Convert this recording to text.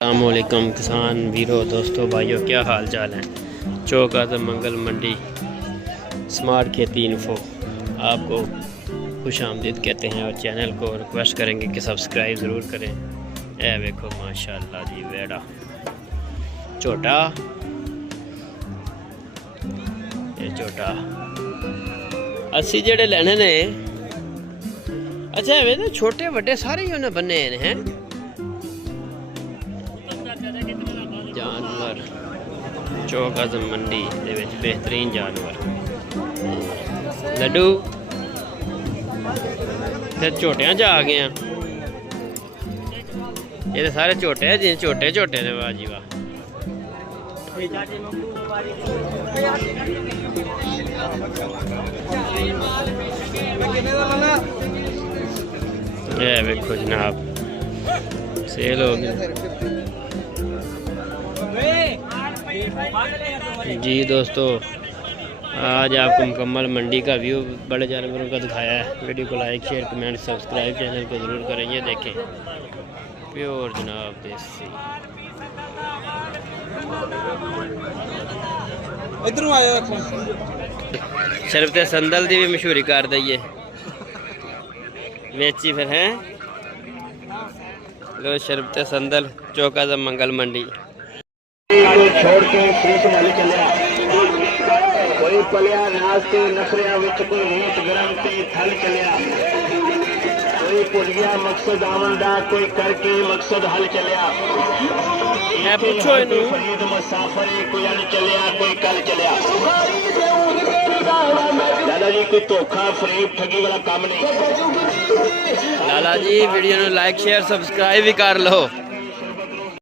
अस्सलामुअलैकुम किसान वीरों दोस्तों भाइयों, क्या हाल चाल है। चौक आज़म मंगल मंडी स्मार्ट खेती इन्फो आपको खुश आमदीद कहते हैं और चैनल को रिक्वेस्ट करेंगे कि सब्सक्राइब ज़रूर करें। ए देखो माशाल्लाह जी, वेड़ा छोटा ये छोटा अस्सी जेड़े लेने ने। अच्छा वे तो छोटे बड़े सारे ही उन्हें बने हैं। जानवर चौक आज़म मंडी दे विच बेहतरीन जानवर लड्डू फिर झोटियां च आ गए। ये तो सारे झोटे हैं जी, छोटे छोटे ने। वाह जी वाह, ये देखो जनाब सेल हो गई जी। दोस्तों आज आपको मुकम्मल मंडी का व्यू बड़े जानवरों का दिखाया है। वीडियो को like share comment subscribe channel को ज़रूर करें। ये देखें प्योर जनाब देसी। शरबते संदल की भी मशहूरी कर दईए बेची फिर हैं। लो शरबते संदल चौक आज़म मंगल मंडी छोड़ के प्रीत वाल चलिया। कोई पलिया नाचते नखरिया विच, कोई रीत गरम ते थल चलिया। कोई भुल गया मकसद आवन दा, कोई करके मकसद हल चलिया। मैं पूछो इनू फरीद मुसाफर कोई अल चलिया, कोई कल चलिया। दादा जी कोई धोखा फरीब ठगी वाला काम नहीं। लाला जी वीडियो लाइक शेयर सब्सक्राइब भी कर लो।